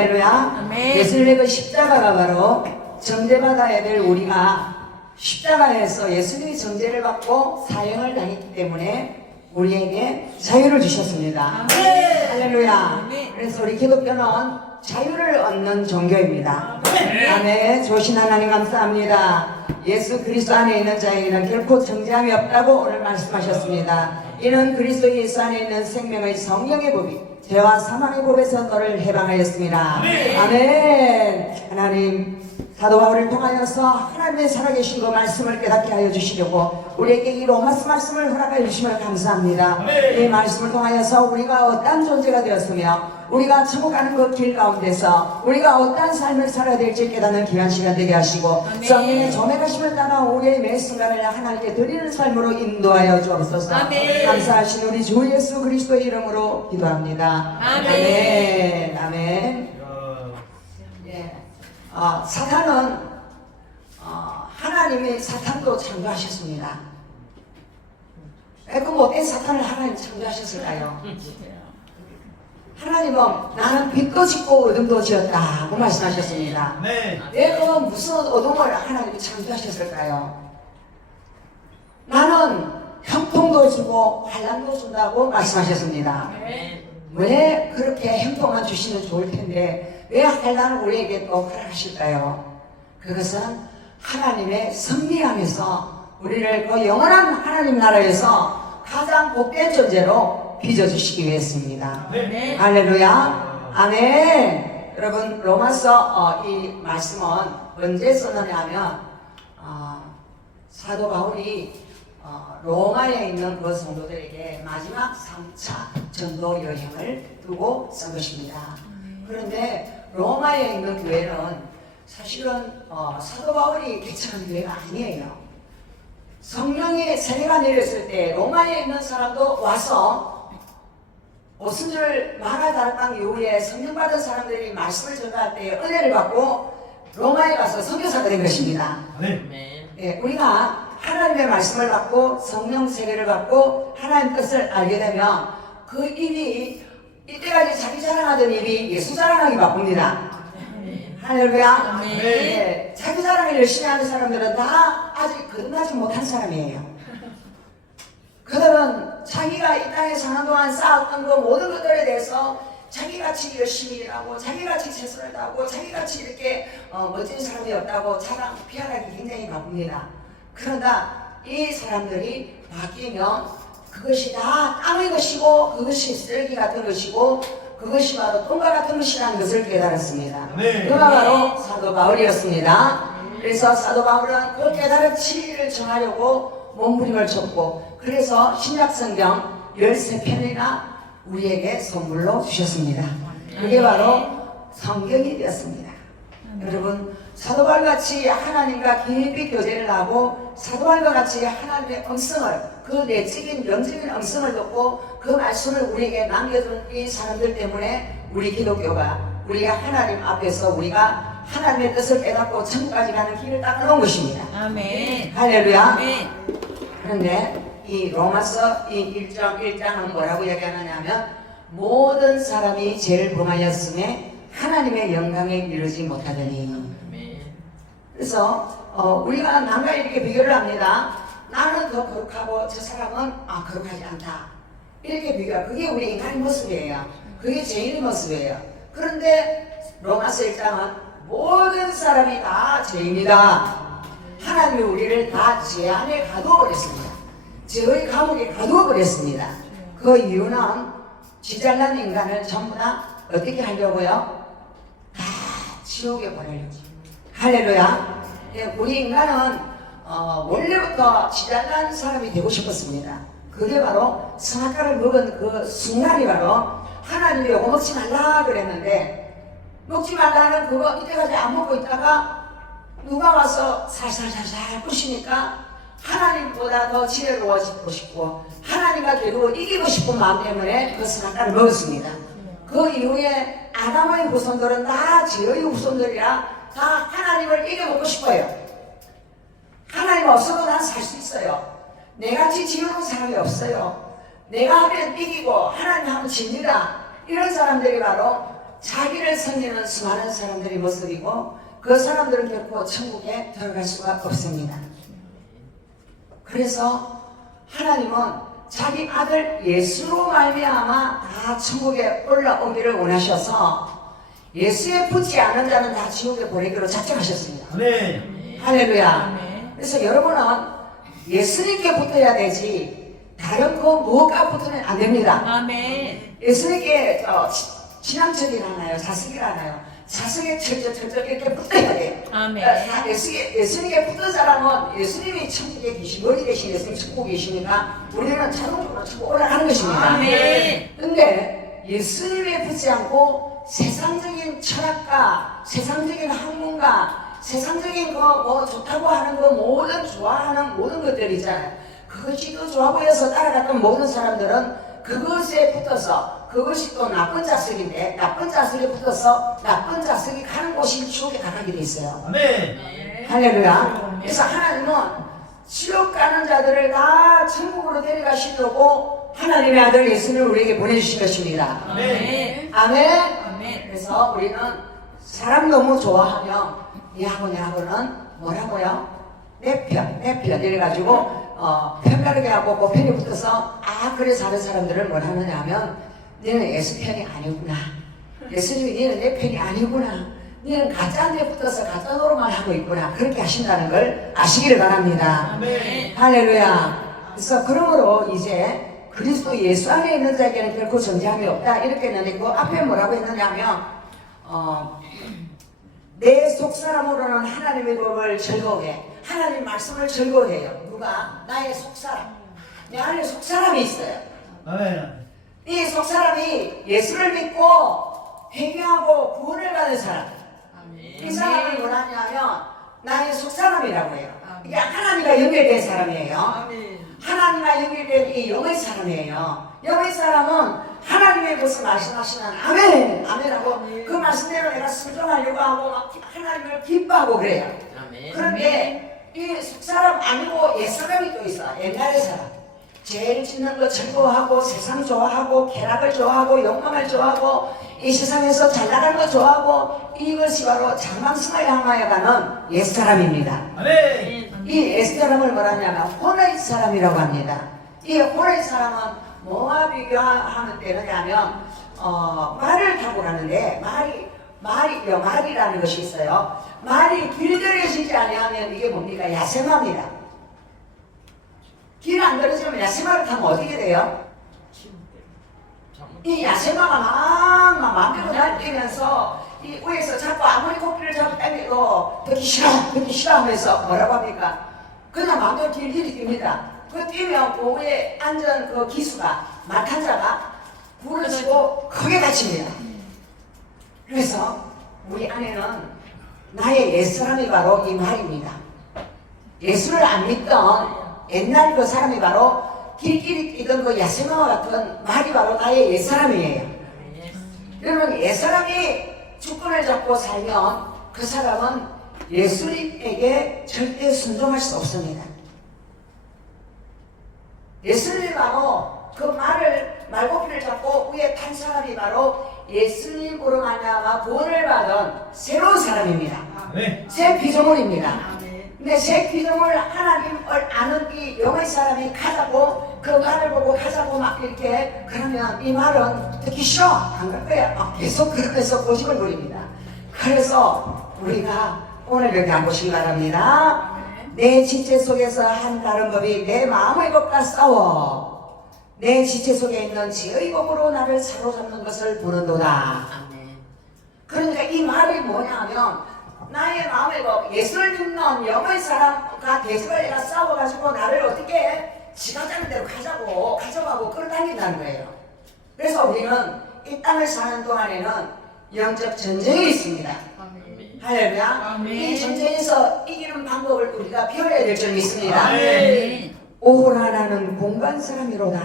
할렐루야. 예수님의 그 십자가가 바로 정죄받아야 될 우리가 십자가에서 예수님이 정죄를 받고 사형을 당했기 때문에 우리에게 자유를 주셨습니다. 할렐루야. 그래서 우리 기독교는 자유를 얻는 종교입니다. 아멘. 좋으신 하나님 감사합니다. 예수 그리스도 안에 있는 자에게는 결코 정죄함이 없다고 오늘 말씀하셨습니다. 이는 그리스도 예수 안에 있는 생명의 성령의 법이 죄와 사망의 법에서 너를 해방하였습니다. 아멘. 하나님, 사도 바울을 통하여서 하나님의 살아계신 그 말씀을 깨닫게 하여 주시려고 우리에게 이 로마서 말씀을 허락하여 주심을 감사합니다. 이 말씀을 통하여서 우리가 어떠한 존재가 되었으며 우리가 천국 가는 그 길 가운데서 우리가 어떠한 삶을 살아야 될지 깨닫는 귀한 시간 되게 하시고 성령의 조명하심을 따라 우리의 매 순간을 하나님께 드리는 삶으로 인도하여 주옵소서. 감사하신 우리 주 예수 그리스도의 이름으로 기도합니다. 아멘. 아멘. 예. 사탄은 하나님이 사탄도 창조하셨습니다. 그 못된 사탄을 하나님 창조하셨을까요? 하나님은 나는 빛도 짓고 어둠도 지었다고 말씀하셨습니다. 왜 그 무슨 어둠을 하나님이 창조하셨을까요? 나는 형통도 주고 환난도 준다고 말씀하셨습니다. 왜 그렇게 형통만 주시면 좋을 텐데 왜 환난을 우리에게 또 허락하실까요? 그것은 하나님의 섭리함에서 우리를 그 영원한 하나님 나라에서 가장 복된 존재로 빚어주시기 위해서입니다. 할렐루야. 아멘. 여러분, 로마서 이 말씀은 언제 썼느냐 하면 사도 바울이 로마에 있는 그 성도들에게 마지막 3차 전도 여행을 두고 쓴 것입니다. 그런데 로마에 있는 교회는 사실은 사도 바울이 개척한 교회가 아니에요. 성령의 세례가 내렸을 때 로마에 있는 사람도 와서 오순절 마가다락방 이후에 성령 받은 사람들이 말씀을 전할 때 은혜를 받고 로마에 가서 선교사가 된 것입니다. 네, 우리가 하나님의 말씀을 받고 성령 세례를 받고 하나님 뜻을 알게 되면 그 입이 이때까지 자기 자랑하던 입이 예수 자랑하기 바쁩니다. 할렐루야. 네, 자기 자랑을 열심히 하는 사람들은 다 아직 거듭나지 못한 사람이에요. 그들은 자기가 이 땅에 사는 동안 쌓았던 그 모든 것들에 대해서 자기같이 열심히 일하고 자기같이 최선을 다하고 자기같이 이렇게 멋진 사람이 없다고 자랑, 피하기 굉장히 바쁩니다. 그러나 이 사람들이 바뀌면 그것이 다 땅의 것이고 그것이 쓰레기 같은 것이고 그것이 바로 돈과 같은 것이라는 것을 깨달았습니다. 그가 바로 사도 바울이었습니다. 그래서 사도 바울은 그 깨달은 진리를 정하려고 몸부림을 쳤고 그래서 신약성경 13편이나 우리에게 선물로 주셨습니다. 그게 바로 성경이 되었습니다. 여러분, 사도 바울같이 하나님과 깊이 교제를 하고 사도 바울과 같이 하나님의 음성을 그 내적인 영적인 음성을 듣고 그 말씀을 우리에게 남겨준 이 사람들 때문에 우리 기독교가 우리가 하나님 앞에서 우리가 하나님의 뜻을 깨닫고 천국까지 가는 길을 닦아놓은 것입니다. 아멘. 할렐루야. 아멘. 그런데 이 로마서 이 1장은 뭐라고 얘기하느냐 하면 모든 사람이 죄를 범하였음에 하나님의 영광에 이르지 못하더니. 그래서 우리가 남과 이렇게 비교를 합니다. 나는 더 거룩하고 저 사람은 거룩하지 않다. 이렇게 비교하. 그게 우리 인간의 모습이에요. 그게 죄인의 모습이에요. 그런데 로마서 1장은 모든 사람이 다 죄입니다. 하나님이 우리를 다 죄 안에 가두어 버렸습니다. 죄의 감옥에 가두어 버렸습니다. 그 이유는 지잘난 인간을 전부 다 어떻게 하려고요? 다 지옥에 보내려고. 할렐루야. 우리 인간은 원래부터 지잘난 사람이 되고 싶었습니다. 그게 바로 선악과를 먹은 그 순간이 바로 하나님이 요거 먹지 말라 그랬는데 먹지 말라는 그거 이때까지 안 먹고 있다가 누가 와서 살살살살 부시니까 하나님보다 더 지혜로워지고 싶고 하나님과 결국 이기고 싶은 마음 때문에 그 선악과를 먹었습니다. 그 이후에 아담의 후손들은 다 죄의 후손들이라 다 하나님을 이겨먹고 싶어요. 하나님 없어도 난 살 수 있어요. 내같이 지혜로운 사람이 없어요. 내가 하면 이기고 하나님 하면 집니다. 이런 사람들이 바로 자기를 섬기는 수많은 사람들의 모습이고 그 사람들은 결코 천국에 들어갈 수가 없습니다. 그래서 하나님은 자기 아들 예수로 말미암아 다 천국에 올라오기를 원하셔서 예수에 붙지 않은 자는 다 지옥에 보내기로 작정하셨습니다. 아멘. 할렐루야. 그래서 여러분은 예수님께 붙어야 되지 다른 그 무엇과 붙으면 안 됩니다. 아멘. 예수님께 신앙적이라나요? 자석이라나요? 자석에 철저철저 이렇게 붙어야 돼요. 아멘. 예수님께 붙은 사람은 예수님이 천국에 계신 머리 대신 예수님 천국에 계시니까 우리는 자동적으로 천국 올라가는 것입니다. 아멘. 근데 예수님에 붙지 않고 세상적인 철학과 세상적인 학문가 세상적인 거 뭐 좋다고 하는 거 모든 좋아하는 모든 것들 있잖아요. 그것이 더 좋아 보여서 따라갔던 모든 사람들은 그것에 붙어서 그것이 또 나쁜 자석인데 나쁜 자석에 붙어서 나쁜 자석이 가는 곳이 지옥에 가게 돼 있어요. 아멘. 할렐루야. 그래서 하나님은 지옥 가는 자들을 다 천국으로 데려가시려고 하나님의 아들 예수를 우리에게 보내주신 것입니다. 아멘. 아멘. 아멘. 그래서 우리는 사람 너무 좋아하면 얘하고는 뭐라고요? 내 편 이래가지고 편가르게 하고 그 편이 붙어서 그래 사는 사람들을 뭘 하느냐 하면 너는 예수 편이 아니구나. 예수님이 너는 내 편이 아니구나. 너는 가짜한테 붙어서 가짜 노릇만 하고 있구나. 그렇게 하신다는 걸 아시기를 바랍니다. 아멘. 할렐루야. 그래서 그러므로 이제 그리스도 예수 안에 있는 자에게는 결코 정죄함이 없다. 이렇게 했는데 그 앞에 뭐라고 했느냐 하면 내 속사람으로는 하나님의 법을 즐거워해. 하나님 말씀을 즐거워해요. 누가? 나의 속사람. 내 안에 속사람이 있어요. 아멘. 이 속사람이 예수를 믿고 회개하고 구원을 받은 사람. 이 사람을 뭐라냐면 나의 속사람이라고 해요. 이게 하나님과 연결된 사람이에요. 하나님과 연결된 이 영의 사람이에요. 영의 사람은 하나님의 것을 말씀하시면 아멘! 아멘하고 그 말씀대로 내가 순종하려고 하고 막 하나님을 기뻐하고 그래요. 그런데 이 속사람 아니고 옛사람이 또 있어. 옛날의 사람. 죄를 짓는 거 즐거워하고 세상 좋아하고 쾌락을 좋아하고 욕망을 좋아하고 이 세상에서 잘나가는 거 좋아하고 이것이 바로 장망성을 향하여 가는 옛사람입니다. 아멘. 이 옛사람을 뭐라냐면 혼의 사람이라고 합니다. 이 혼의 사람은 뭐와 비교하면 되느냐면 말을 타고 가는데 말이라는 것이 있어요. 말이 길들여지지 아니하면 이게 뭡니까? 야생마입니다. 길 안 들어지면 야생마를 타면 어떻게 돼요? 이 야생마가 막 마음대로 날뛰면서 이 위에서 자꾸 아무리 코끼리를 잡고 당겨도 듣기 싫어 하면서 뭐라고 합니까? 그냥 마음대로 길길이 뜁니다. 그 뛰면 그 위에 앉은 그 기수가 마탄자가 부러지고 크게 다칩니다. 그래서 우리 안에는 나의 옛사람이 바로 이 말입니다. 예수를 안 믿던 옛날 그 사람이 바로 길길이 뛰던 그 야생마와 같은 말이 바로 나의 옛사람이에요. 여러분 옛사람이 주권을 잡고 살면 그 사람은 예수님에게 절대 순종할 수 없습니다. 예수님이 바로 그 말고기를 잡고 위에 탄 사람이 바로 예수님으로 말미암아 구원을 받은 새로운 사람입니다. 아멘. 새 피조물입니다. 근데 새 피조물 하나님을 아는 이 영의 사람이 가자고 그 말을 보고 가자고 막 이렇게 그러면 이 말은 듣기 싫어 안 갈 거야. 막 계속 그러면서 고집을 부립니다. 그래서 우리가 오늘 여기 안 보시기 바랍니다. 내 지체 속에서 한 다른 법이 내 마음의 법과 싸워 내 지체 속에 있는 지의 법으로 나를 사로잡는 것을 보는도다. 그러니까 이 말이 뭐냐 하면 나의 마음의 법, 예수를 믿는 영의 사람과 대적을 내가 싸워가지고 나를 어떻게 해? 지가 짜는 대로 가져가고 끌어당긴다는 거예요. 그래서 우리는 이 땅을 사는 동안에는 영적 전쟁이 있습니다. 할렐루야. 이 전쟁에서 이기는 방법을 우리가 배워야 될 줄 믿습니다. 아멘. 오라 나는 공간 사람이로다.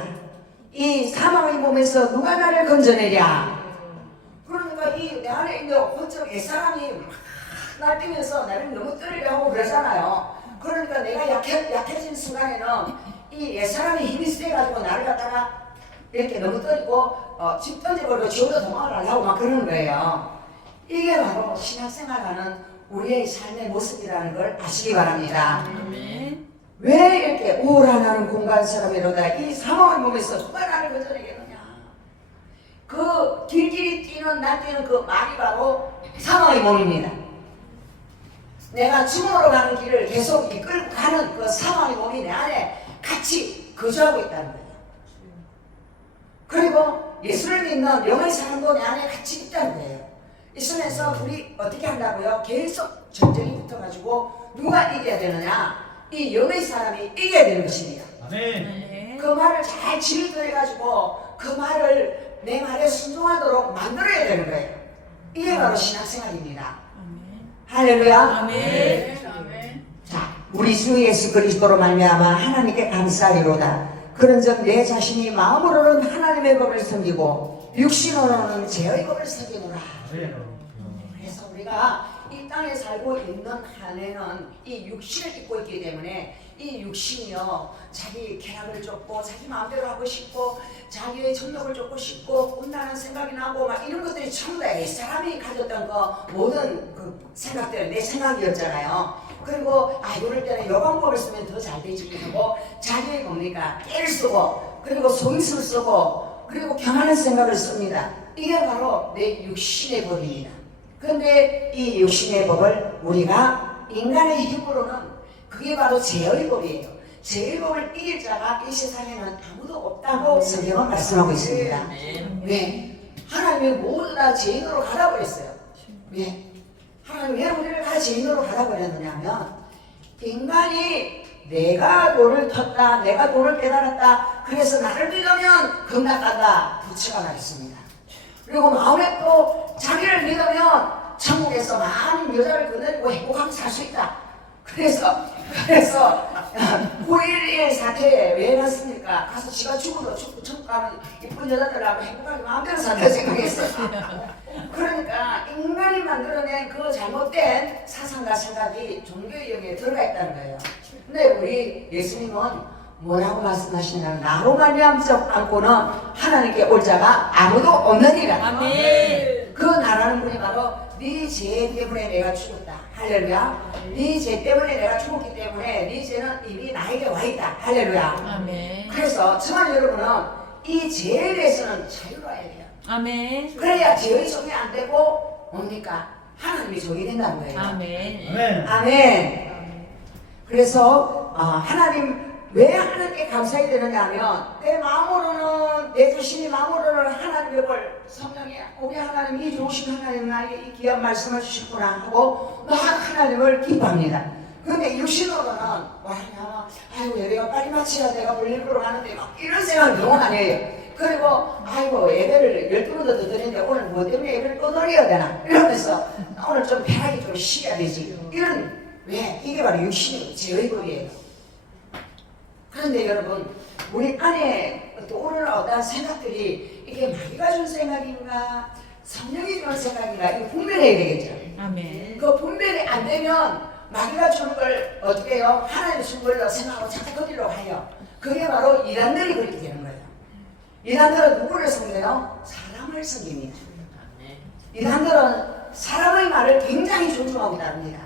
이 사망의 몸에서 누가 나를 건져내랴. 그러니까 이 내 안에 있는 어떤 옛사람이 날뛰면서 나를 너무 떨리려 하고 그러잖아요. 그러니까 내가 약해진 순간에는 이 옛사람이 힘이 세가지고 나를 갖다가 이렇게 너무 때리고 집 던져버리고 지옥으로 도망을 하려고 막 그러는 거예요. 이게 바로 신앙생활하는 우리의 삶의 모습이라는 걸 아시기 바랍니다. 아멘. 왜 이렇게 우울하는 공간 사람이로다 이 사망의 몸에서 누가 나를 거절하겠느냐. 그 길길이 뛰는 날뛰는 그 말이 바로 사망의 몸입니다. 내가 죽음으로 가는 길을 계속 이끌고 가는 그 사망의 몸이 내 안에 같이 거주하고 있다는 거예요. 그리고 예수를 믿는 영의 사람도 내 안에 같이 있다는 거예요. 이 속에서 우리 어떻게 한다고요? 계속 전쟁이 붙어가지고 누가 이겨야 되느냐? 이 영의 사람이 이겨야 되는 것입니다. 아멘. 네. 그 말을 잘 질투해가지고 그 말을 내 말에 순종하도록 만들어야 되는 거예요. 이게 바로 신앙생활입니다. 아멘. 할렐루야. 아멘. 자, 우리 주 예수 그리스도로 말미암아 하나님께 감사하리로다. 그런즉 내 자신이 마음으로는 하나님의 법을 섬기고 육신으로는 죄의 법을 섬기노라. 아멘. 그래서 우리가 이 땅에 살고 있는 한해는 이 육신을 입고 있기 때문에 이 육신이요 자기 쾌락을 쫓고 자기 마음대로 하고 싶고 자기의 정욕을 쫓고 싶고 끝나는 생각이 나고 막 이런 것들이 전부 다 이 사람이 가졌던 그 모든 그 생각들 내 생각이었잖아요. 그리고 이럴 때는 요 방법을 쓰면 더 잘 되지 하고 자기의 뭡니까 깨를 쓰고 그리고 속임수를 쓰고 그리고 경하는 생각을 씁니다. 이게 바로 내 육신의 법입니다. 그런데 이 육신의 법을 우리가 인간의 힘으로는 그게 바로 죄의 법이에요. 죄의 법을 이길 자가 이 세상에는 아무도 없다고 성경은 말씀하고 있습니다. 왜? 하나님이 모두 다 죄인으로 갈아버렸어요. 왜? 하나님 왜 우리를 다 죄인으로 갈아버렸느냐면 인간이 내가 돈을 텄다, 내가 돈을 깨달았다, 그래서 나를 믿으면 극락간다 부처가 말했습니다. 그리고 마음에 또 자기를 믿으면 천국에서 많은 여자를 거느리고 행복하게 살 수 있다. 그래서 9.11 사태에 왜 났습니까? 가서 지가 죽어도 죽고 천국 가면 이쁜 여자들하고 행복하게 마음대로 산다 생각했어요. 그러니까 인간이 만들어낸 그 잘못된 사상과 생각이 종교의 영역에 들어가 있다는 거예요. 근데 우리 예수님은 뭐라고 말씀하시냐면 나로 말미암지 않고는 하나님께 올 자가 아무도 없느니라. 아멘. 그 나라는 분이 바로 네 죄 때문에 내가 죽었다. 할렐루야. 네 죄 때문에 내가 죽었기 때문에 네 죄는 이미 나에게 와 있다. 할렐루야. 아멘. 그래서 정말 여러분은 이 죄에 대해서는 자유로워야 돼요. 아멘. 그래야 죄의 종이 안 되고 뭡니까? 하나님이 종이 된다는 거예요. 아멘. 아멘. 아멘. 그래서 하나님 왜 하나님께 감사해야 되느냐 하면 내 마음으로는 내 자신이 마음으로는 하나님의 걸 성령이 우리 하나님이 좋으신 하나님 나에게 이 귀한 말씀을 주셨구나 하고 막 하나님을 기뻐합니다. 그런데 육신으로는 뭐하냐 아이고 예배가 빨리 마치야 내가 볼일보러 가는데 막 이런 생각이 너무 안 해요. 그리고 아이고 예배를 12번도 더 드리는데 오늘 뭐 때문에 예배를 또 드려야 되나 이러면서 오늘 좀 편하게 좀 쉬어야 되지 이런 왜 이게 바로 육신의 죄의 법이에요. 그런데 여러분 우리 안에 또 오늘 어떤 생각들이 이게 마귀가 준 생각인가 성령이 준 생각인가 이거 분별해야 되겠죠. 아멘. 그 분별이 안 되면 마귀가 주는 걸 어떻게 해요? 하나님이 준 걸로 생각하고 자꾸 거기로 가요. 그게 바로 이단들이 그렇게 되는 거예요. 이단들은 누구를 섬겨요? 사람을 섬깁니다. 이단들은 사람의 말을 굉장히 존중하고 따릅니다.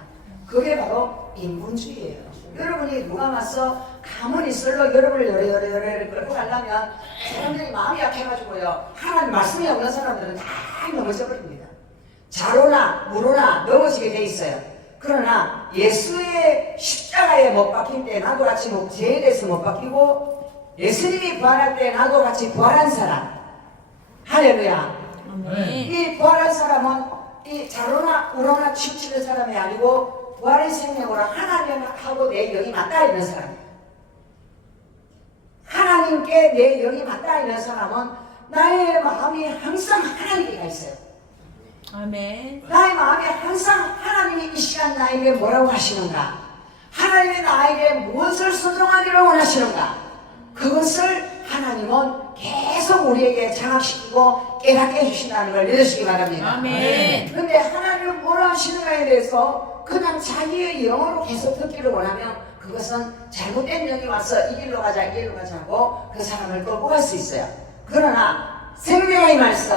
그게 바로 인본주의예요. 여러분이 누가 와서 가만히 있을로 여러분을 요래요래 끌고 가려면 사람들이 마음이 약해가지고요 하나님 말씀이 없는 사람들은 다 넘어져 버립니다. 자로나 무로나 넘어지게 돼 있어요. 그러나 예수의 십자가에 못 박힌 때 나도 같이 죄에 대해서 못 박히고 예수님이 부활할 때 나도 같이 부활한 사람 할렐루야. 아멘. 이 부활한 사람은 이 자로나 우로나 치우치는 사람이 아니고 부활의 생명으로 하나님하고 내 영이 맞닿아 있는 사람이에요. 하나님께 내 영이 맞닿아 있는 사람은 나의 마음이 항상 하나님께 가 있어요. 아멘. 나의 마음이 항상 하나님이 이 시간 나에게 뭐라고 하시는가? 하나님이 나에게 무엇을 순종하기를 원하시는가? 그것을 하나님은 계속 우리에게 장악시키고 깨닫게 해주신다는 걸 믿으시기 바랍니다. 아멘. 그런데 하나님은 뭐라 하시는가에 대해서 그냥 자기의 영어로 계속 듣기를 원하면 그것은 잘못된 영이 와서 이 길로 가자 이 길로 가자고 그 사람을 끌고 갈 수 있어요. 그러나 생명의 말씀,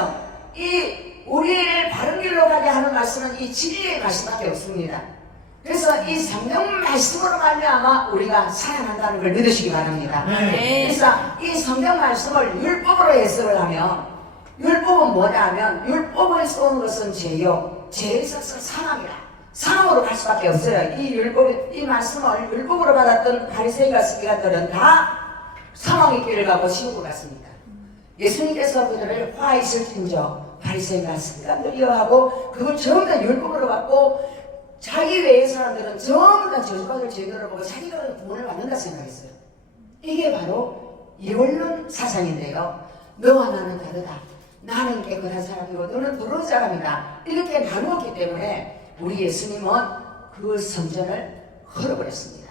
이 우리를 바른 길로 가게 하는 말씀은 이 진리의 말씀밖에 없습니다. 그래서 이 성경 말씀으로 말미암아 우리가 살아난다는 걸 믿으시기 바랍니다. 네. 그래서 이 성경 말씀을 율법으로 해석을 하면, 율법은 뭐냐면 율법에서 오는 것은 죄요, 죄에 있어서 사망이라, 사망으로 갈 수밖에 없어요. 이 율법, 이 말씀을 율법으로 받았던 바리새인과 서기관들은 다 사망의 길을 가고 지옥을 갔습니다. 예수님께서 그들을 화 있을진저 바리새인과 서기관들이여 하고 그걸 전부 다 율법으로 받고 자기 외의 사람들은 전부 다 저주받을 죄들을 보고 자기가 구원을 받는다 생각했어요. 이게 바로 예원론 사상인데요. 너와 나는 다르다. 나는 깨끗한 사람이고 너는 더러운 사람이다. 이렇게 나누었기 때문에 우리 예수님은 그 성전을 헐어버렸습니다.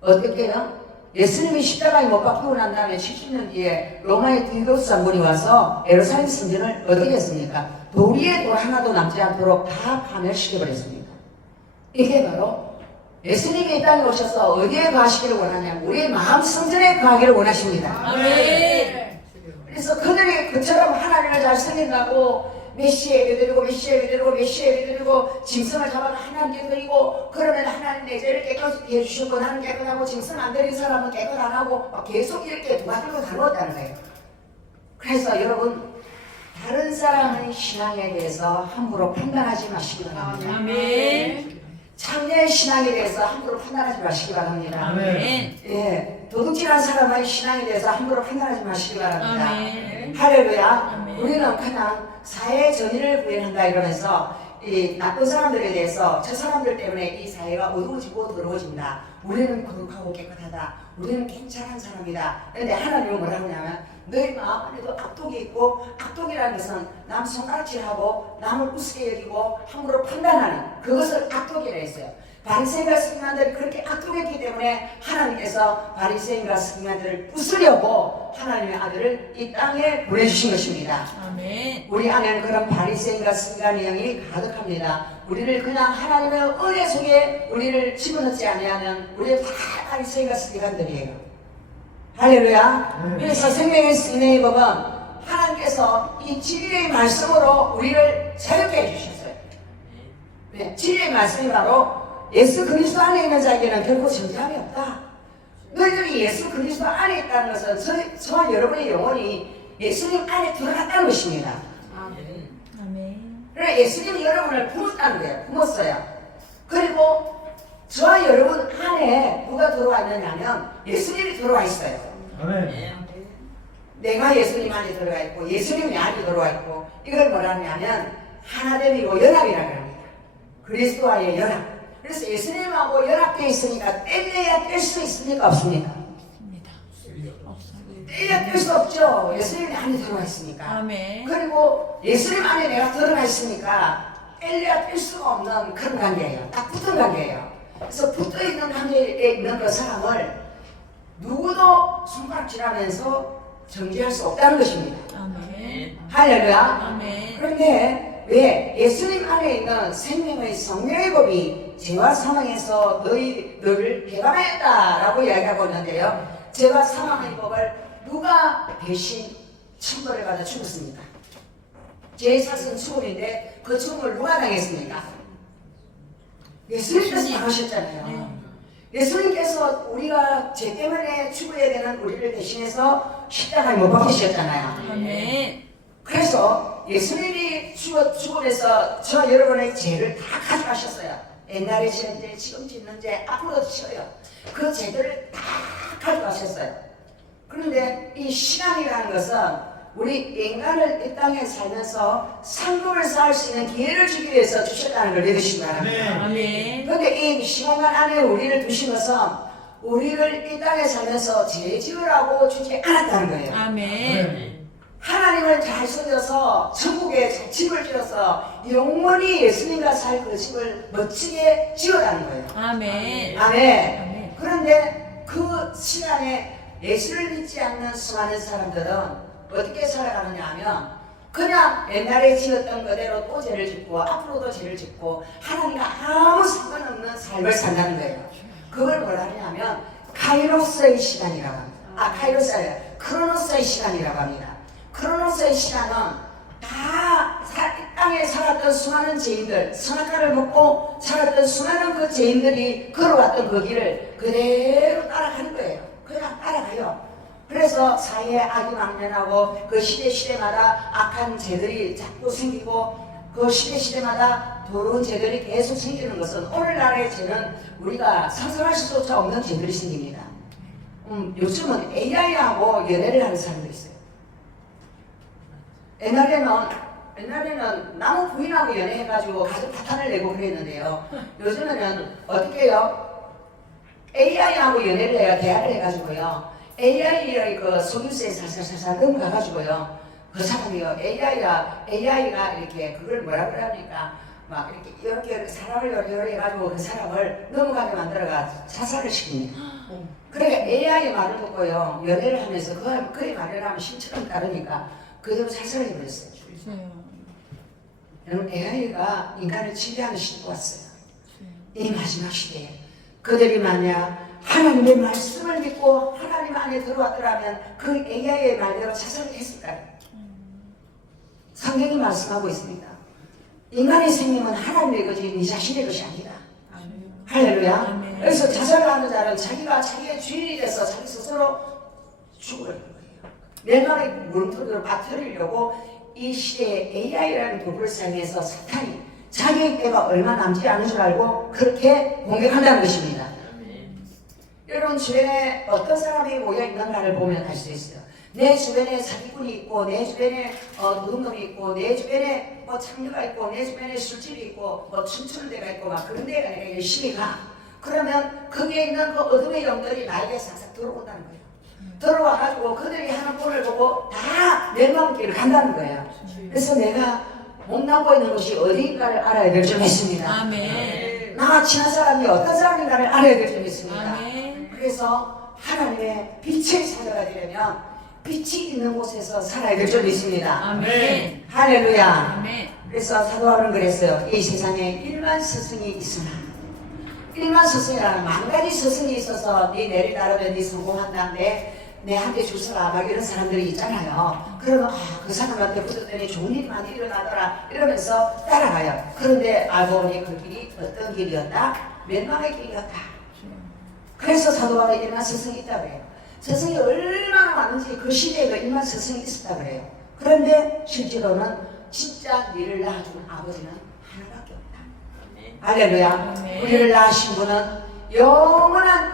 어떻게요? 예수님이 십자가에 못 박히고 난 다음에 70년 뒤에 로마의 디도스 장군이 와서 예루살렘 성전을 어떻게 했습니까? 돌 위에 돌 하나도 남지 않도록 다 파멸시켜버렸습니다. 이게 바로 예수님이 이 땅에 오셔서 어디에 거하시기를 원하냐면 우리의 마음 성전에 거하기를 원하십니다. 아멘. 그래서 그들이 그처럼 하나님을 잘 섬긴다고 메시아 예배드리고 메시아 예배드리고 메시아 예배드리고 짐승을 잡아서 하나님께 드리고 그러면 하나님 내 죄를 깨끗하게 해주셨고 나는 깨끗하고 짐승 안 드린 사람은 깨끗 안 하고 계속 이렇게 누가 들고 다루었다는 거예요. 그래서 여러분 다른 사람의 신앙에 대해서 함부로 판단하지 마시기 바랍니다. 아멘. 참여의 신앙에 대해서 함부로 판단하지 마시기 바랍니다. 아멘. 예, 도둑질한 사람의 신앙에 대해서 함부로 판단하지 마시기 바랍니다. 아멘. 할렐루야. 아멘. 우리는 그냥 사회의 정의를 구현한다 이러면서 이 나쁜 사람들에 대해서 저 사람들 때문에 이 사회가 어두워지고 더러워진다. 우리는 거룩하고 깨끗하다. 우리는 괜찮은 사람이다. 그런데 하나님은 뭐라고 하냐면 너희 마음 안에도 악독이 있고 악독이라는 것은 남 손가락질하고 남을 우습게 여기고 함부로 판단하는 그것을 악독이라 했어요. 바리새인과 서기관들이 그렇게 악독했기 때문에 하나님께서 바리새인과 서기관들을 부수려고 하나님의 아들을 이 땅에 보내주신 것입니다. 아멘. 우리 안에는 그런 바리새인과 서기관의 영이 가득합니다. 우리를 그냥 하나님의 은혜 속에 우리를 집어넣지 아니하면 우리는 다 바리새인과 서기관들이에요. 할렐루야. 그래서 생명의 은혜의 법은 하나님께서 이 진리의 말씀으로 우리를 자유케 해주셨어요. 네, 진리의 말씀이 바로 예수 그리스도 안에 있는 자에게는 결코 정죄함이 없다. 너희들이 예수 그리스도 안에 있다는 것은 저와 여러분의 영혼이 예수님 안에 들어갔다는 것입니다. 아멘. 그래 예수님이 여러분을 품었다는 거예요. 품었어요. 그리고 저와 여러분 안에 누가 들어와 있느냐면 예수님이 들어와 있어요. 아멘. 내가 예수님 안에 들어가 있고 예수님이 안에 들어와 있고 이걸 뭐라냐면 하나됨이고 연합이라고 합니다. 그리스도와의 연합. 그래서 예수님하고 연합되어 있으니까 떼내야 뗄 수 있습니까? 없습니까? 없습니다. 없어요. 떼야 뗄 수 없죠. 예수님이 안에 들어와 있으니까. 아멘. 그리고 예수님 안에 내가 들어가 있으니까 뗄래야 뗄 수가 없는 그런 관계예요. 딱 붙은 관계예요. 그래서 붙어있는 관계에 있는 그 사람을 누구도 손가락질하면서 정죄할 수 없다는 것입니다. 아멘. 할렐루야. 아멘. 그런데 왜 예수님 안에 있는 생명의 성령의 법이 죄와 사망에서 너를 해방했다라고 이야기하고 있는데요. 죄와 사망의 법을 누가 대신 천벌을 받아 죽었습니까? 죄의 삭은 죽음인데 그 죽음을 누가 당했습니까? 예수님께서 당하셨잖아요. 네. 예수님께서 우리가 죄 때문에 죽어야 되는 우리를 대신해서 십자가에 못 박히셨잖아요. 아멘. 그래서 예수님이 죽음에서 저 여러분의 죄를 다 가져가셨어요. 옛날에 지은 죄, 지금 짓는 죄, 앞으로도 지어요. 그 죄들을 다 가져가셨어요. 그런데 이 신앙이라는 것은 우리 인간을 이 땅에 살면서 상급을 쌓을 수 있는 기회를 주기 위해서 주셨다는 걸 믿으시기 바랍니다. 아멘. 그런데 이 시공간 안에 우리를 두신 것은 우리를 이 땅에 살면서 죄 지으라고 주지 않았다는 거예요. 아멘. 하나님을 잘 섬겨서 천국에 집을 지어서 영원히 예수님과 살 그 집을 멋지게 지어가는 거예요. 아멘. 아멘. 아멘. 그런데 그 시간에 예수를 믿지 않는 수많은 사람들은 어떻게 살아가느냐 하면 그냥 옛날에 지었던 그대로 또 죄를 짓고 앞으로도 죄를 짓고 하나님과 아무 상관없는 삶을 산다는 거예요. 그걸 뭐라 하냐면 카이로스의 시간이라고 합니다. 카이로스가 아니라 크로노스의 시간이라고 합니다. 크로노스의 시간은 다 이 땅에 살았던 수많은 죄인들, 선악과를 먹고 살았던 수많은 그 죄인들이 걸어왔던 그 길을 그대로 따라가는 거예요. 그냥 따라가요. 그래서 사이에 악이 망면하고 그 시대마다 악한 죄들이 자꾸 생기고 그 시대마다 더러운 죄들이 계속 생기는 것은 오늘날의 죄는 우리가 상상할 수조차 없는 죄들이 생깁니다. 요즘은 AI하고 연애를 하는 사람들이 있어요. 옛날에는 남은 부인하고 연애해가지고 가족 파탄을 내고 그랬는데요. 요즘에는 어떻게 해요? AI하고 연애를 해요. 대화를 해가지고요. AI의 그 속임수에 살살살살 넘어가가지고요. 그 사람이요. AI가 이렇게 그걸 뭐라 그럽니까? 막 이렇게 사람을 요래 해가지고 그 사람을 넘어가게 만들어가 자살을 시킵니다. 그러니까 AI 말을 듣고요. 연애를 하면서 그의 말을 하면 신처럼 따르니까 그대로 자살을 해버렸어요. 여러분, AI가 인간을 지배하는 시대가 왔어요. 이 마지막 시대에 그들이 만약 하나님의 말씀을 믿고 하나님 안에 들어왔더라면 그 AI의 말대로 자살을 했을까요? 성경이 말씀하고 있습니다. 인간의 생명은 하나님의 것이 네 자신의 것이 아니다. 할렐루야. 그래서 자살을 하는 자는 자기가 자기의 주인이 돼서 자기 스스로 죽어버리는 거예요. 멸망의 물음터리로 빠뜨리려고 이 시대에 AI라는 도구를 사용해서 사탄이 자기의 때가 얼마 남지 않은 줄 알고 그렇게 공격한다는 것입니다. 여러분, 주변에 어떤 사람이 모여있는가를 보면 알 수 있어요. 내 주변에 사기꾼이 있고, 내 주변에 노동놈이 있고, 내 주변에 창녀가 있고, 내 주변에 술집이 있고, 춤추는 데가 있고, 막 그런 데가 내가 열심히 가. 그러면 거기에 있는 그 어둠의 영들이 나에게 싹싹 들어온다는 거예요. 들어와가지고 그들이 하는 꼴을 보고 다 멸망길을 간다는 거예요. 그래서 내가 못나고 있는 것이 어디인가를 알아야 될 점 있습니다. 아멘. 나와 친한 사람이 어떤 사람인가를 알아야 될 점 있습니다. 아멘. 그래서 하나님의 빛을 찾아가 되려면 빛이 있는 곳에서 살아야 될 점이 있습니다. 아멘. 할렐루야. 아멘. 그래서 사도 바울은 그랬어요. 이 세상에 1만 스승이 있으나 1만 스승이라는 만 가지 스승이 있어서 네 내를 따르면 네 성공한다는데 내한테 줄 서라 막 이런 사람들이 있잖아요. 그러면 그 사람한테 붙었더니 좋은 일이 많이 일어나더라 이러면서 따라가요. 그런데 알고 보니 그 길이 어떤 길이었다? 멸망의 길이었다. 그래서 사도 바울에 1만 스승이 있다고 해요. 스승이 얼마나 많은지 그 시대에도 1만 스승이 있었다고 그래요. 그런데 실제로는 진짜 니를 낳아준 아버지는 하나밖에 없다. 할렐루야. 우리를 낳으신 분은 영원한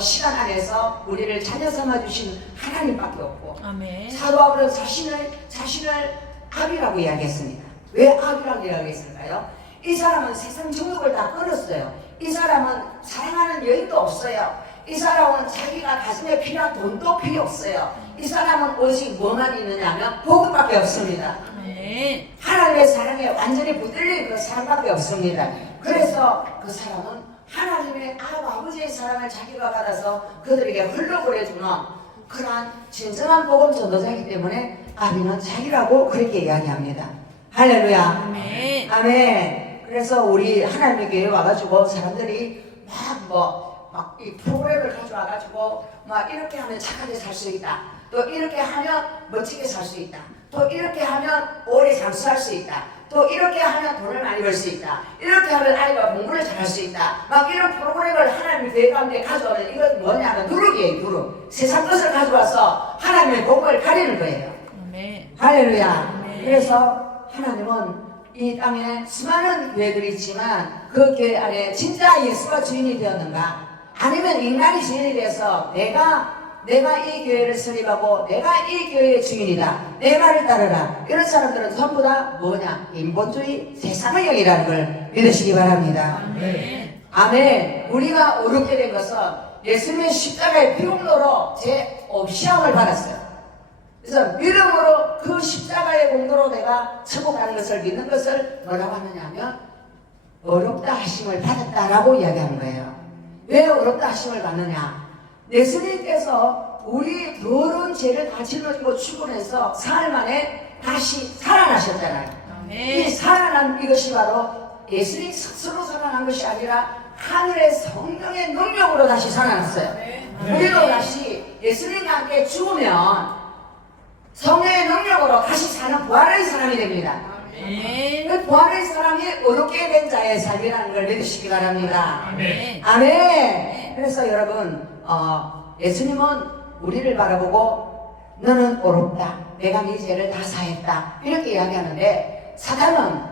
시간 안에서 우리를 자녀 삼아 주신 하나님밖에 없고, 아멘. 사도 바울은 자신을 아비라고 이야기했습니다. 왜 아비라고 이야기했을까요? 이 사람은 세상 정욕을 다 끊었어요. 이 사람은 사랑하는 여인도 없어요. 이 사람은 자기가 가슴에 필요한 돈도 필요 없어요. 이 사람은 오직 뭐만 있느냐 하면 복음밖에 없습니다. 아멘. 하나님의 사랑에 완전히 붙들린 그 사랑밖에 없습니다. 그래서 그 사람은 하나님의 아버지의 사랑을 자기가 받아서 그들에게 흘러보내주는 그러한 진정한 복음 전도자이기 때문에 아비는 자기라고 그렇게 이야기합니다. 할렐루야. 아멘. 아멘. 그래서 우리 하나님의 교회에 와가지고 사람들이 막 이 프로그램을 가져와가지고 막 이렇게 하면 착하게 살 수 있다. 또 이렇게 하면 멋지게 살 수 있다. 또 이렇게 하면 오래 장수할 수 있다. 또 이렇게 하면 돈을 많이 벌 수 있다. 이렇게 하면 아이가 공부를 잘할 수 있다. 막 이런 프로그램을 하나님의 교회 가운데 가져오는 이건 뭐냐면 누룩이에요. 누룩. 세상 것을 가져와서 하나님의 복을 가리는 거예요. 아멘. 할렐루야. 아멘. 그래서 하나님은 이 땅에 수많은 교회들이 있지만 그 교회 안에 진짜 예수가 주인이 되었는가? 아니면 인간이 주인이 돼서 내가 이 교회를 설립하고 내가 이 교회의 주인이다. 내 말을 따르라. 이런 사람들은 전부 다 뭐냐? 인본주의 세상의 영이라는 걸 믿으시기 바랍니다. 아멘. 아멘. 우리가 어렵게 된 것은 예수님의 십자가의 피공로로 제 시험을 받았어요. 그래서 믿음으로 그 십자가의 공로로 내가 천국 가는 것을 믿는 것을 뭐라고 하느냐 하면 어렵다 하심을 받았다라고 이야기하는 거예요. 왜 어렵다 하심을 받느냐? 예수님께서 우리 더러운 죄를 다 짊어지고 죽으면서 사흘 만에 다시 살아나셨잖아요. 이 살아난 이것이 바로 예수님 스스로 살아난 것이 아니라 하늘의 성령의 능력으로 다시 살아났어요. 우리도 다시 예수님과 함께 죽으면 성령의 능력으로 다시 사는 부활의 사람이 됩니다. 아멘. 그 부활의 사람이 어렵게 된 자의 삶이라는 걸 믿으시기 바랍니다. 아멘. 아멘. 그래서 여러분, 예수님은 우리를 바라보고 너는 어렵다. 내가 네 죄를 다 사했다. 이렇게 이야기하는데 사단은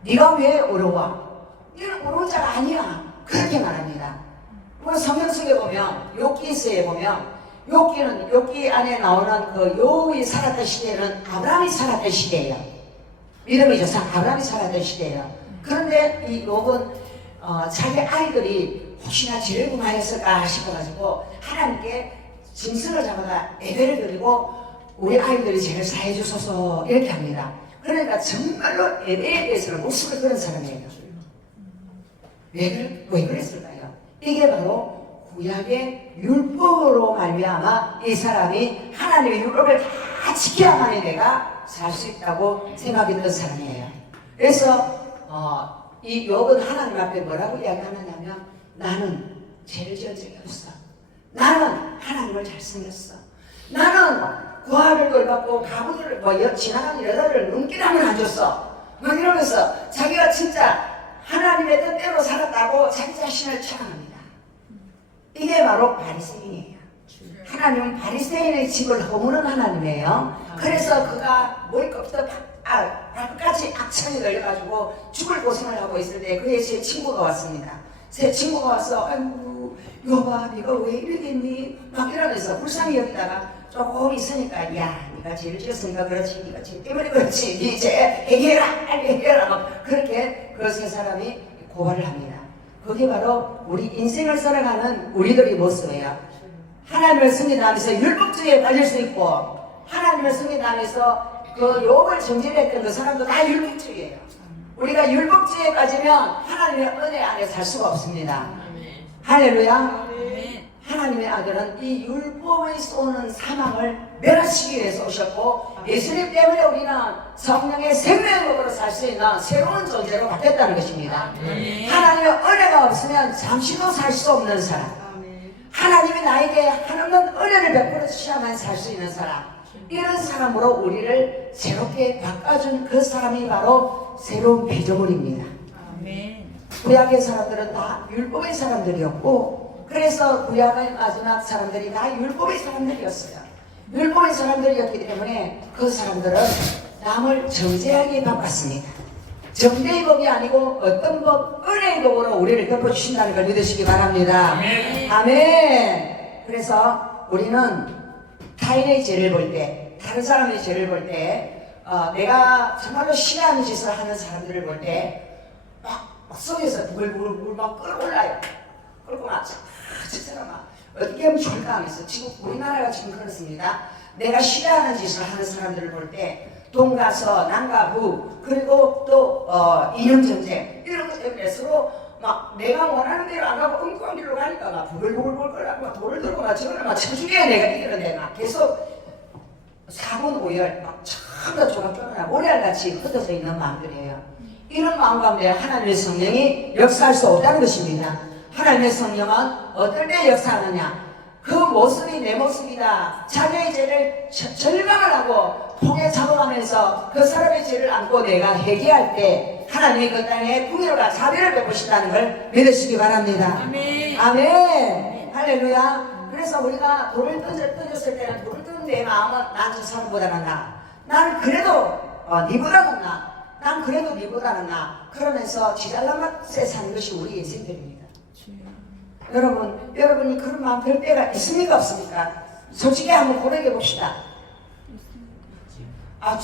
네가 왜 어려워? 너는 어려운 자가 아니야. 그렇게 말합니다. 우리 성경 속에 보면 욥기서에 보면 욥기 안에 나오는 그 욥이 살았던 시대는 아브라함이 살았던 시대예요. 믿음의 조상 아브라함이 살았던 시대예요. 그런데 이 욥은 자기 아이들이 혹시나 죄를 범하였을까 싶어가지고 하나님께 짐승을 잡아가 예배를 드리고 우리 아이들이 죄를 사해 주소서 이렇게 합니다. 그러니까 정말로 예배에 대해서는 목숨을 걸은 사람이에요. 왜 그랬을까요? 이게 바로 구약의 율법으로 말미암아 이 사람이 하나님의 율법을 다 지켜야만이 내가 살 수 있다고 생각했던 사람이에요. 그래서 이 욥은 하나님 앞에 뭐라고 이야기하느냐면 나는 죄를 지은 적이 없어. 나는 하나님을 잘 섬겼어. 나는 구하를 돌받고 가부를 지나가는 여자를 눈길하면 안 줬어. 막 이러면서 자기가 진짜 하나님의 뜻대로 살았다고 자기 자신을 찬양합니다. 이게 바로 바리새인이에요. 하나님은 바리새인의 집을 허무는 하나님이에요. 그래서 그가 머리끝부터 발끝까지 악천이 걸려가지고 죽을 고생을 하고 있을 때 그의 제 친구가 왔습니다. 제 친구가 와서 아이고 여봐 네가 왜 이러겠니? 막 이러면서 불쌍히 여기다가 조금 있으니까 야 네가 죄를 지었으니까 그렇지 네가 죄 때문에 그렇지 네 죄 해결해라 빨리 해결해라 막 그렇게 그 세 사람이 고발을 합니다. 그게 바로 우리 인생을 살아가는 우리들의 모습이에요. 하나님을 승리하면서 율법주의에 빠질 수 있고 하나님을 승리하면서 그 욥을 정죄했던 그 사람도 다 율법주의예요. 우리가 율법주의에 빠지면 하나님의 은혜 안에 살 수가 없습니다. 할렐루야. 아멘. 하나님의 아들은 이 율법에 쏘는 사망을 멸하시기 위해서 오셨고 예수님 때문에 우리는 성령의 생명으로 살 수 있는 새로운 존재로 바뀌었다는 것입니다. 아멘. 하나님의 은혜가 없으면 잠시도 살 수 없는 사람, 하나님이 나에게 한없는 은혜를 베풀어 주셔야만 살 수 있는 사람, 이런 사람으로 우리를 새롭게 바꿔준 그 사람이 바로 새로운 피조물입니다. 아멘. 구약의 사람들은 다 율법의 사람들이었고 그래서 구약의 마지막 사람들이 다 율법의 사람들이었어요. 율법의 사람들이었기 때문에 그 사람들은 남을 정죄하게 바꿨습니다. 정죄의 법이 아니고 어떤 법, 은혜의 법으로 우리를 덮어주신다는 걸 믿으시기 바랍니다. 아멘. 아멘. 그래서 우리는 타인의 죄를 볼 때, 다른 사람의 죄를 볼 때, 내가 정말로 싫어하는 짓을 하는 사람들을 볼 때 막 속에서 부글부글 막 끓어올라요. 그러고 나서 저 사람아 어떻게 하면 좋을까 하면서 지금 우리나라가 지금 그렇습니다. 내가 싫어하는 짓을 하는 사람들을 볼 때 동가서 남가부 그리고 또 이념 전쟁 이런 것 때문에 서로 막 내가 원하는 대로 안 가고 엉뚱한 길로 가니까 막 부글부글 끓고 막 돌을 들고 막 저거를 막 쳐주게 내가 이러는데 막 계속 사분오열 막 전부 다 조각조각나 모래알같이 흩어져 있는 마음들이에요. 이런 마음 가운데 하나님의 성령이 역사할 수 없다는 것입니다. 하나님의 성령은 어떨 때 역사하느냐? 그 모습이 내 모습이다. 자기의 죄를 절망을 하고 통에 잡아가면서 그 사람의 죄를 안고 내가 회개할 때 하나님이 그 땅에 긍휼과 자비를 베푸신다는 걸 믿으시기 바랍니다. 아멘. 아멘. 할렐루야. 그래서 우리가 돌을 던졌을 때는 돌을 던는 내 마음은 난 저 사람보다는 나. 나는 그래도 니보다는 나. 난 그래도 니보다는 나. 그러면서 지잘난 맛에 사는 것이 우리 인생들입니다. 여러분이 그런 마음 들 때가 있습니까 없습니까? 솔직히 한번 고백해 봅시다.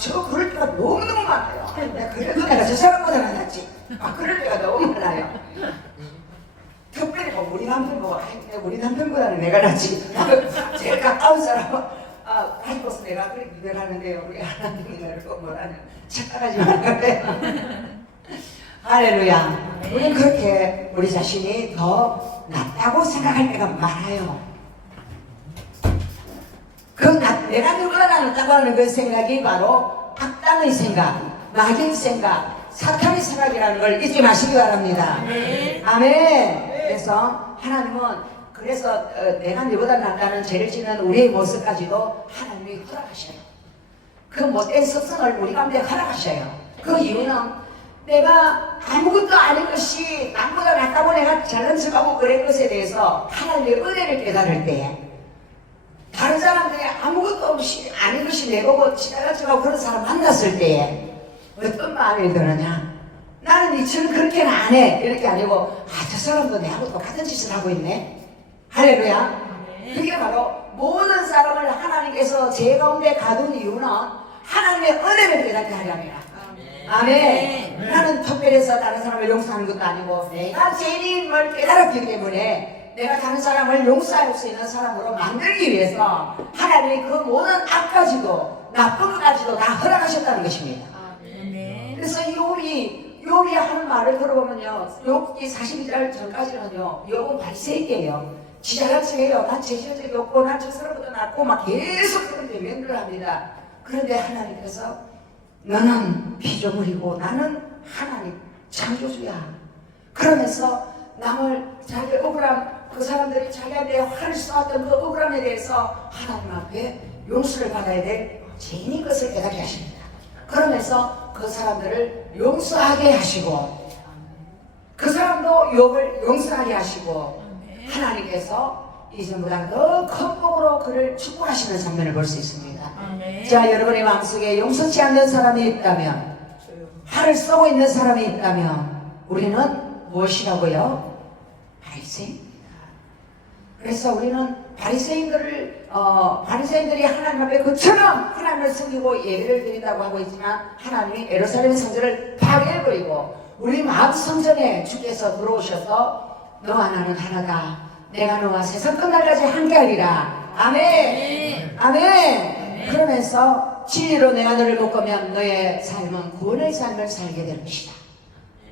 저 그럴 때가 너무너무 많아요. 그래도 내가 저 사람보다는 낫지. 그럴 때가 너무 많아요. 특별히 우리 남편 보고 우리 남편보다는 내가 낫지. 제일 가까운 사람은 가지고서 내가 그렇게 기별하는데요. 우리 하나님이 나를 꼭 뭐라냐. 착각하지 말아요. 할렐루야. 우리는 그렇게 우리 자신이 더 낫다고 생각할 때가 많아요. 내가 누구나 낫다고 하는 그 생각이 바로 악당의 생각, 마귀의 생각, 사탄의 생각이라는 걸 잊지 마시기 바랍니다. 아멘. 아멘. 그래서 하나님은 내가 너보다 낫다는 죄를 지는 우리의 모습까지도 하나님이 허락하셔요. 그 못된 습성을 우리 가운데 허락하셔요. 그 이유는 내가 아무것도 아닌 것이 남보다 낫다고 내가 잘난 척하고 그런 것에 대해서 하나님의 은혜를 깨달을 때, 다른 사람들이 아무것도 없이 아닌 것이 내 거고 잘난 척하고 그런 사람 만났을 때에 어떤 마음이 드느냐? 나는 이처럼 그렇게는 안 해. 이렇게 아니고, 저 사람도 내하고 똑같은 짓을 하고 있네. 할렐루야. 그게 바로 모든 사람을 하나님께서 제 가운데 가둔 이유는 하나님의 은혜를 깨닫게 하려니라. 아멘. 나는 특별해서 다른 사람을 용서하는 것도 아니고 내가 죄인임을 깨달았기 때문에 내가 다른 사람을 용서할 수 있는 사람으로 만들기 위해서 하나님이 그 모든 악까지도 나쁜 것까지도 다 허락하셨다는 것입니다. 그래서 욥이 하는 말을 들어보면요, 욥기 42절 전까지는요, 욥은 바리새인이에요. 지자랑식해요. 난 제시어적이 없고 난 저 사람보다 낫고 막 계속 그런 변명을 합니다. 그런데 하나님께서 너는 피조물이고 나는 하나님 창조주야. 그러면서 남을 자기 억울함, 그 사람들이 자기한테 화를 쏘았던 그 억울함에 대해서 하나님 앞에 용서를 받아야 될 죄인인 것을 깨닫게 하십니다. 그러면서 그 사람들을 용서하게 하시고 그 사람도 욥을 용서하게 하시고 하나님께서 이전보다 더 큰 복으로 그를 축복하시는 장면을 볼 수 있습니다. 자, 여러분의 마음속에 용서치 않는 사람이 있다면, 화를 쏘고 있는 사람이 있다면 우리는 무엇이라고요? 바리새인입니다. 그래서 우리는 바리새인들이 하나님 앞에 그처럼 하나님을 섬기고 예배를 드린다고 하고 있지만 하나님이 예루살렘 성전을 파괴해버리고 우리 마음 성전에 주께서 들어오셔서 너와 나는 하나다. 내가 너와 세상 끝날까지 함께하리라. 아멘. 아멘. 그러면서 진리로 내가 너를 묶으면 너의 삶은 구원의 삶을 살게 될 것이다.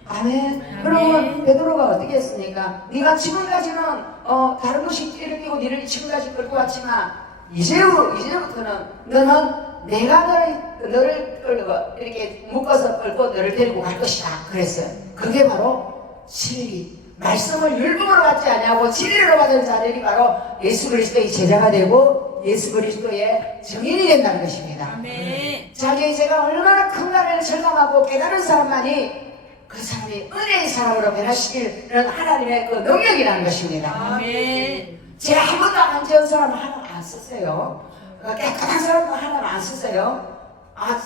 아멘. 그러면 베드로가 어떻게 했습니까? 네가 지금까지는 다른 것이 띠를 끼고 너를 지금까지 끌고 왔지만 이제부터는 너는 내가 너를 끌고 이렇게 묶어서 끌고 너를 데리고 갈 것이다. 그랬어요. 그게 바로 진리. 말씀을 율법으로 받지 아니하고 진리로 받은 자들이 바로 예수 그리스도의 제자가 되고 예수 그리스도의 증인이 된다는 것입니다. 아멘. 자기의 죄가 얼마나 큰가를 절감하고 깨달은 사람만이 그 사람이 은혜의 사람으로 변화시키는 하나님의 그 능력이라는 것입니다. 아멘. 죄 한 번도 안 지은 사람은 하나님 안 쓰세요. 깨끗한 사람도 하나님 안 쓰세요.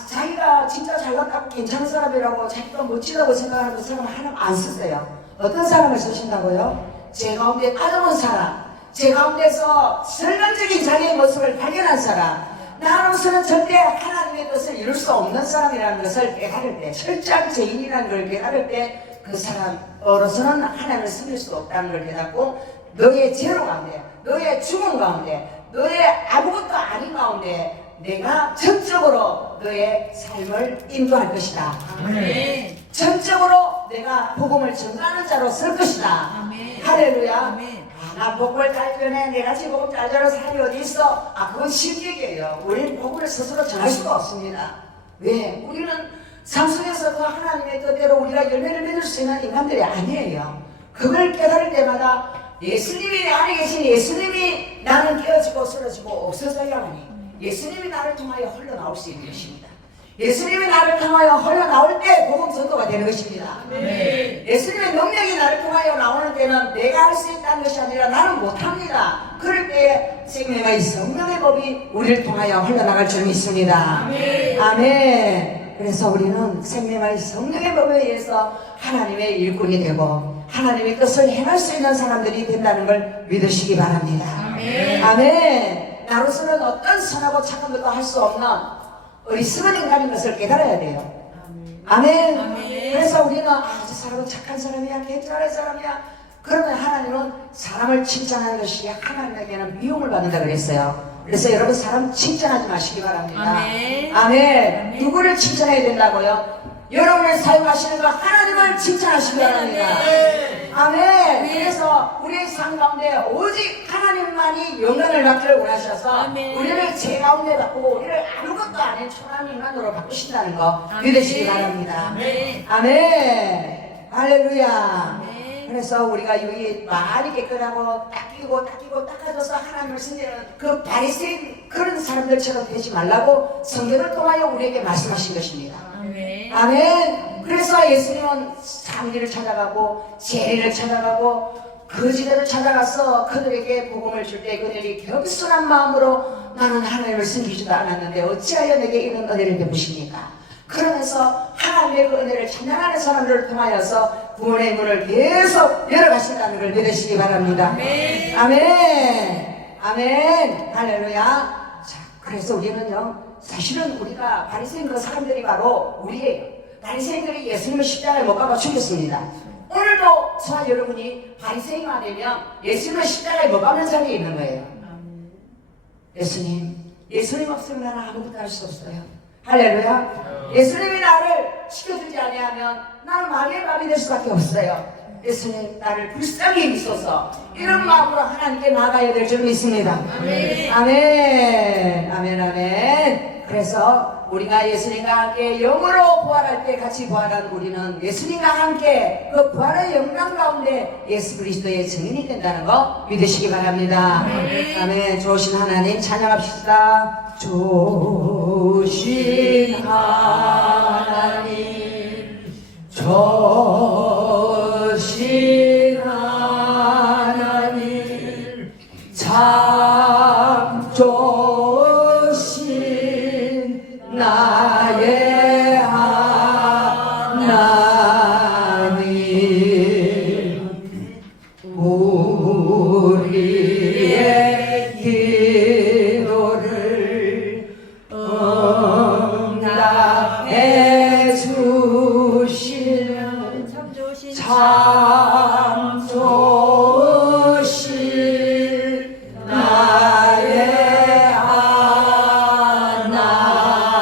자기가 진짜 잘났다고 괜찮은 사람이라고 자기가 멋지다고 생각하는 그 사람은 하나님 안 쓰세요. 어떤 사람을 쓰신다고요? 제 가운데 까다로운 사람, 제 가운데서 설명적인 자기의 모습을 발견한 사람, 나로서는 절대 하나님의 뜻을 이룰 수 없는 사람이라는 것을 깨달을 때, 철저한 죄인이라는 걸 깨달을 때 그 사람으로서는 하나님을 섬길 수 없다는 걸 깨닫고 너의 죄로 가운데, 너의 죽음 가운데, 너의 아무것도 아닌 가운데 내가 전적으로 너의 삶을 인도할 것이다. 아멘. 전적으로 내가 복음을 전가하는 자로 설 것이다. 아멘. 할렐루야. 아멘. 나 복음을 잘 전해 내가 지금 복음 잘 전하는 사람이 어디 있어? 그건 실격이에요. 우리는 복음을 스스로 전할 수가 없습니다. 왜? 우리는 삶 속에서 그 하나님의 뜻대로 우리가 열매를 맺을 수 있는 인간들이 아니에요. 그걸 깨달을 때마다 예수님이 내 안에 계신 예수님이 나는 깨어지고 쓰러지고 없어져야하니 예수님이 나를 통하여 흘러나올 수 있는 것입니다. 예수님이 나를 통하여 흘러나올 때 복음 전도가 되는 것입니다. 아멘. 예수님의 능력이 나를 통하여 나오는 때는 내가 할 수 있다는 것이 아니라 나는 못합니다. 그럴 때 생명의 성령의 법이 우리를 통하여 흘러나갈 줄 믿습니다. 아멘. 아멘. 그래서 우리는 생명의 성령의 법에 의해서 하나님의 일꾼이 되고 하나님의 뜻을 행할 수 있는 사람들이 된다는 걸 믿으시기 바랍니다. 아멘. 아멘. 나로서는 어떤 선하고 착한 것도 할 수 없는 어리석은 인간인 것을 깨달아야 돼요. 아멘. 아멘. 그래서 우리는 저 사람은 착한 사람이야, 괜찮은 사람이야. 그러면 하나님은 사람을 칭찬하는 것이 하나님에게는 미움을 받는다 그랬어요. 그래서 여러분 사람 칭찬하지 마시기 바랍니다. 아멘. 아멘. 아멘. 누구를 칭찬해야 된다고요? 여러분을 사용하시는 거 하나님을 칭찬하시기 바랍니다. 아멘. 그래서 우리의 삶 가운데 오직 하나님만이 영광을 받기를 원하셔서 아멘. 우리를 제 가운데 바꾸고 우리를 아무것도 아닌 천한 인간으로 바꾸신다는 거 아멘. 믿으시기 바랍니다. 아멘. 아멘. 할렐루야. 아멘. 그래서 우리가 여기 말이 깨끗하고 닦이고 닦아줘서 하나님을 섬기는 그 바리새인 그런 사람들처럼 되지 말라고 성경을 통하여 우리에게 말씀하신 것입니다. 아멘. 아멘. 그래서 예수님은 상리를 찾아가고 세리를 찾아가고 거지들을 찾아가서 그들에게 복음을 줄 때 그들이 겸손한 마음으로 나는 하나님을 섬기지도 않았는데 어찌하여 내게 이런 은혜를 베푸십니까? 그러면서 하나님의 그 은혜를 찬양하는 사람들을 통하여서 구원의 문을 계속 열어가신다는 걸 믿으시기 바랍니다. 아멘. 아멘. 아멘. 할렐루야. 자, 그래서 우리는요, 사실은 우리가 바리새인 그 사람들이 바로 우리예요. 바리새인들이 예수님을 십자가에 못 박아 죽였습니다. 오늘도 저와 여러분이 바리새인화 되면 예수님을 십자가에 못 박는 자리에 있는 거예요. 예수님 없으면 나는 아무것도 할 수 없어요. 할렐루야. 예수님이 나를 지켜주지 아니하면 나는 마귀의 밥이 될 수밖에 없어요. 예수님 나를 불쌍히 믿소서. 이런 마음으로 하나님께 나가야 될 줄 믿습니다. 아멘. 아멘. 아멘. 아멘. 그래서 우리가 예수님과 함께 영으로 부활할 때 같이 부활한 우리는 예수님과 함께 그 부활의 영광 가운데 예수 그리스도의 증인이 된다는 거 믿으시기 바랍니다. 아멘. 좋으신 하나님 찬양합시다. 좋으신 하나님, 좋으신 하나님, 참 좋으신 나의 하나님, 우리의 기도를 응답해